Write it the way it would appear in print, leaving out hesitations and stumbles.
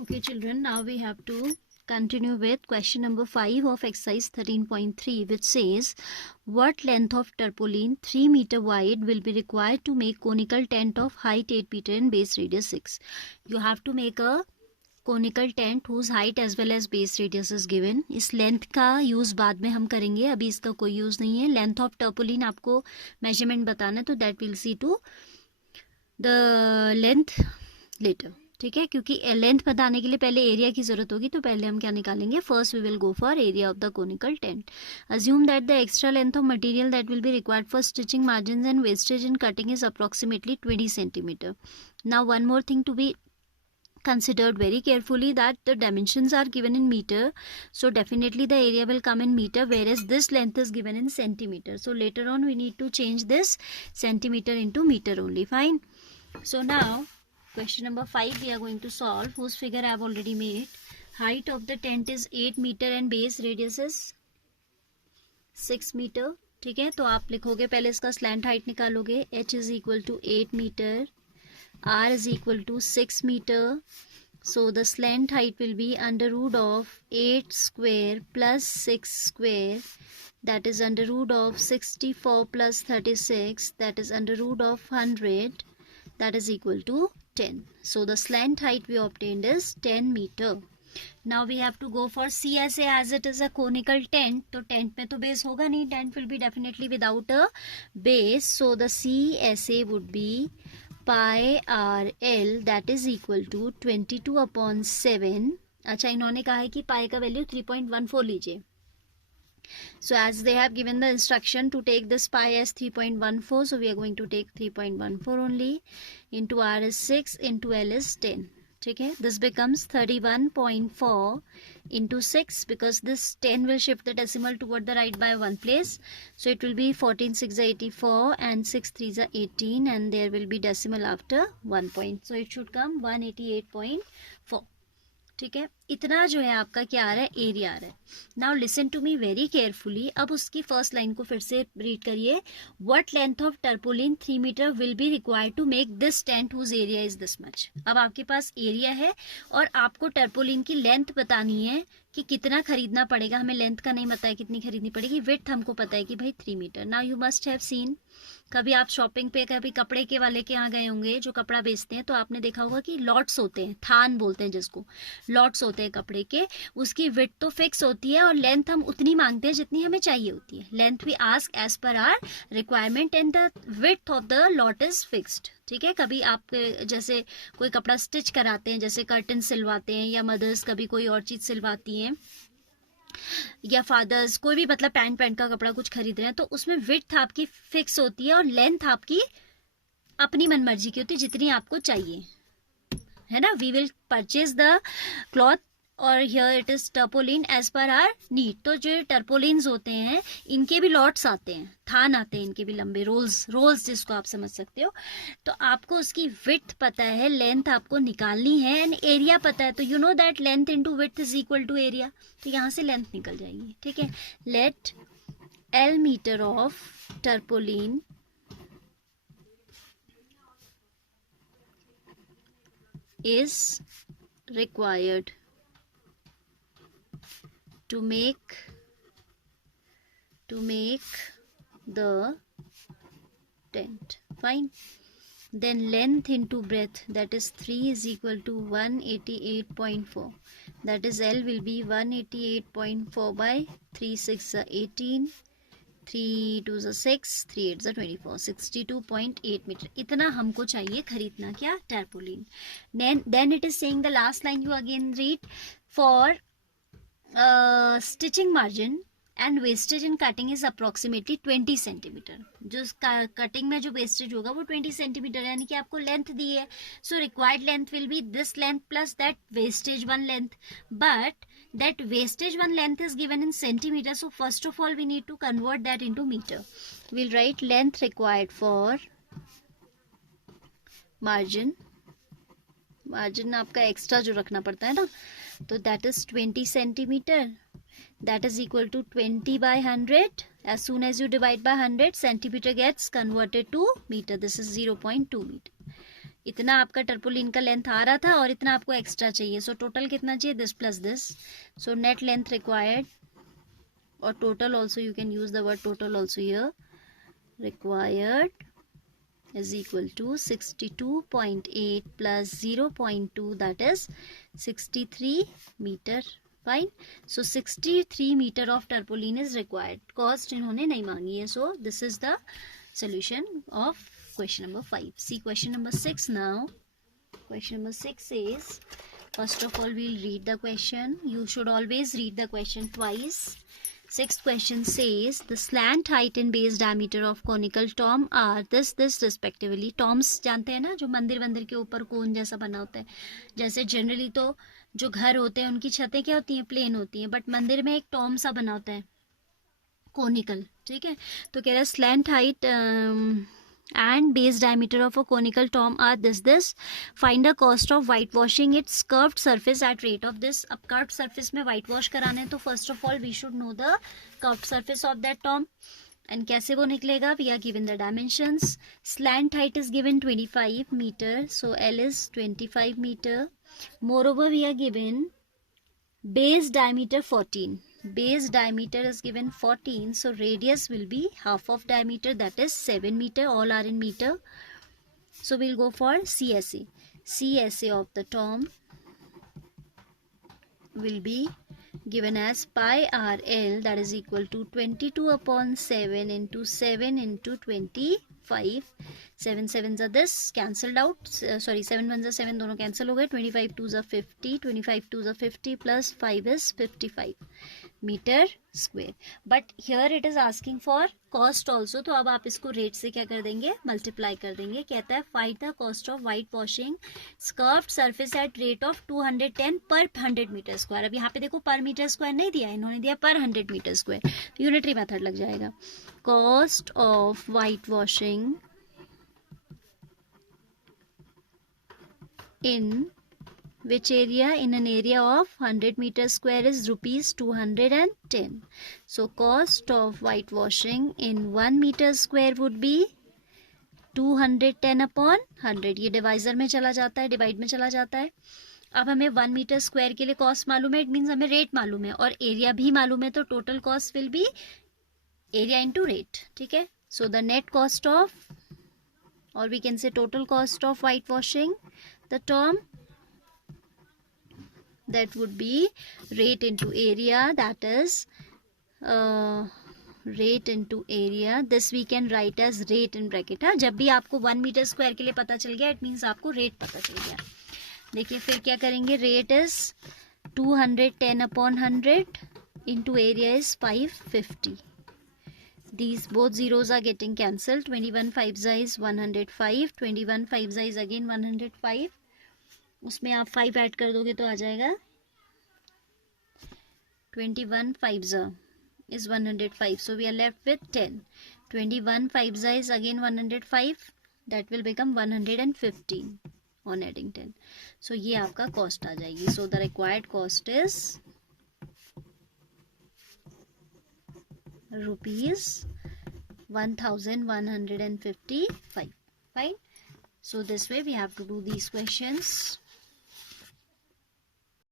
Okay children, now we have to continue with question number 5 of exercise 13.3, which says what length of tarpaulin 3 meter wide will be required to make conical tent of height 8 meter and base radius 6. You have to make a conical tent whose height as well as base radius is given. इस लेंथ का यूज बाद में हम करेंगे, अभी इसका कोई use नहीं है. लेंथ ऑफ tarpaulin आपको मेजरमेंट बताना है, तो that will see to the length later. ठीक है, क्योंकि लेंथ बताने के लिए पहले एरिया की जरूरत होगी, तो पहले हम क्या निकालेंगे, first we will go for area of the conical tent. Assume that the extra length of material that will be required for stitching margin and wastage in cutting is approximately 20 centimeter. Now one more thing to be considered very carefully, that the dimensions are given in meter, so definitely the area will come in meter, whereas this length is given in centimeter. So later on we need to change this centimeter into meter only. Fine. So now question number 5 we are going to solve, whose figure I have already made. Height of the tent is 8 meter and base radius is 6 meter. ठीक है, तो आप लिखोगे पहले इसका slant height निकालोगे. h is equal to 8 meter, r is equal to 6 meter. So the slant height will be under root of 8 square plus 6 square, that is under root of 64 plus 36, that is under root of 100, that is equal to 10. So the slant height we obtained is 10 meter. Now we have to go for CSA, as it is a conical tent. तो tent में तो base होगा नहीं, tent will be definitely without a base. So the CSA would be pi RL, that is equal to 22/7. अच्छा, इन्होंने कहा है कि पाई का वैल्यू 3.14 लीजिए. So as they have given the instruction to take this pi as 3.14, so we are going to take 3.14 only. Into R is 6, into L is 10. ठीक है, this becomes 31.4 into 6, because this 10 will shift the decimal toward the right by one place, so it will be 14 6 are 84 and 6 3 are 18, and there will be decimal after 1 point, so it should come 188.4. ठीक है, इतना जो है आपका क्या आ रहा है, एरिया आ रहा है. Now listen to me very carefully. अब उसकी फर्स्ट लाइन को फिर से रीड करिए. What length of tarpaulin 3 metre will be required to make this tent whose area is this much. अब आपके पास एरिया है और आपको टर्पोलिन की लेंथ बतानी है कि कितना खरीदना पड़ेगा. हमें लेंथ का नहीं पता है कितनी खरीदनी पड़ेगी. विड्थ हमको पता है कि भाई 3 meter. Now you must have seen, कभी आप शॉपिंग पे कभी कपड़े के वाले के यहाँ गए होंगे जो कपड़ा बेचते हैं, तो आपने देखा होगा कि लॉट्स होते हैं, थान बोलते हैं जिसको, लॉट्स होते हैं कपड़े के. उसकी विड्थ तो फिक्स होती है और लेंथ हम उतनी मांगते हैं जितनी हमें चाहिए होती है. Length we ask as per our requirement and the width of the lot is fixed. ठीक है, कभी आप जैसे कोई कपड़ा स्टिच कराते हैं, जैसे कर्टन सिलवाते हैं, या मदर्स कभी कोई और चीज सिलवाती हैं, या फादर्स कोई भी, मतलब पैंट का कपड़ा कुछ खरीद रहे हैं, तो उसमें विड्थ आपकी फिक्स होती है और लेंथ आपकी अपनी मनमर्जी की होती है जितनी आपको चाहिए, है ना. We will purchase the cloth और here it is tarpaulin as per our need. तो जो टर्पोलिन्स होते हैं इनके भी लॉट्स आते हैं, थान आते हैं इनके भी लंबे, रोल्स जिसको आप समझ सकते हो. तो आपको उसकी विड्थ पता है, लेंथ आपको निकालनी है, एंड एरिया पता है. तो you know that length into width is equal to area. तो यहाँ से लेंथ निकल जाएगी. ठीक है, let L metre of tarpaulin is required to make the tent. Fine. Then length into breadth, that is 3 is equal to 188.4. That is L will be 188.4 by 3 6 are 18, 3 2 are 6, 3 8 are 24, 62.8 मीटर. इतना हमको चाहिए खरीदना क्या, टर्पोलिन. Then it is saying the last line you again read, for stitching margin and wastage in cutting is approximately 20 centimeter. जो कटिंग में जो वेस्टेज होगा वो 20 सेंटीमीटर, यानी कि आपको लेंथ दी है. So required length will be this length plus that wastage one length, but that wastage one length is given in centimeter, so first of all we need to convert that into meter. We'll write length required for margin आपका एक्स्ट्रा जो रखना पड़ता है ना, तो that is 20 centimeter, that is equal to 20 by 100. As soon as you divide by 100, centimeter gets converted to meter. This is 0.2 meter. इतना आपका टर्पोलिन का लेंथ आ रहा था और इतना आपको एक्स्ट्रा चाहिए, सो टोटल कितना चाहिए, this plus this, so net length required, और total also you can use the word total also here, required is equal to 62.8 plus 0.2, that is 63 meter. Fine. So 63 meter of tarpaulin is required. Cost इन्होंने नहीं मांगी है. So this is the solution of question number 5. See question number 6 now. Question number 6 is, first of all we'll read the question. You should always read the question twice. Sixth question says the slant height and base diameter of conical tomb are this respectively. Tombs जानते हैं ना, जो मंदिर के ऊपर कोन जैसा बना होता है. जैसे जनरली तो जो घर होते हैं उनकी छतें क्या होती हैं, प्लेन होती हैं, बट मंदिर में एक टॉम सा बना होता है, कोनिकल. ठीक है, तो कह रहा है slant height and base diameter of a conical tomb are this. Find the cost of whitewashing its curved surface at rate of this. अब curved surface में whitewash कराना है तो first of all we should know the curved surface of that tomb. And कैसे वो निकलेगा, we are given the dimensions. Slant height is given 25 meter, so L is 25 meter. Moreover we are given base diameter 14. Base diameter is given 14, so radius will be half of diameter, that is 7 meter. All are in meter, so we'll go for CSA. CSA of the tomb will be given as pi RL, that is equal to 22 upon 7 into 7 into 25. 7 sevens are this, cancelled out. 7 ones are 7, दोनों cancel हो गए. 25 twos are 50, 25 twos are 50 plus 5 is 55 meter square. But here it is asking for cost also, तो अब आप इसको रेट से क्या कर देंगे, मल्टीप्लाई कर देंगे. कहता है find the cost of white washing curved surface at rate of 210 per 100 metre square. अब यहाँ पे देखो पर मीटर स्क्वायर नहीं दिया, इन्होंने दिया पर 100 मीटर स्क्वायर, तो यूनिटरी मेथड लग जाएगा. Cost of white washing in which area, in an area of 100 meter square is rupees 210. So cost of whitewashing in 1 meter square would be 210 upon 100. ये डिवाइजर में चला जाता है, डिवाइड में चला जाता है. अब हमें 1 मीटर स्क्वायर के लिए कॉस्ट मालूम है, इट मीन्स हमें रेट मालूम है, और एरिया भी मालूम है, तो total cost will be area into rate. ठीक है, so the net cost of, or we can say total cost of white washing the term, that would be rate into area, that is rate into area. This we can write as rate in bracket. हाँ, जब भी आपको 1 metre square के लिए पता चल गया, it means आपको रेट पता चल गया. देखिए फिर क्या करेंगे, रेट इज 210 upon 100 into area is 550. These both zeros are getting cancelled. 21 5s is 105. 21 5s is again 105. उसमें आप 5 ऐड कर दोगे तो आ जाएगा 21 5s is 105. So we are left with 10. 21 5s is again 105. That will become 115 on adding 10. So ये आपका cost आ जाएगी. So the required cost is rupees 1155. Fine. So this way we have to do these questions.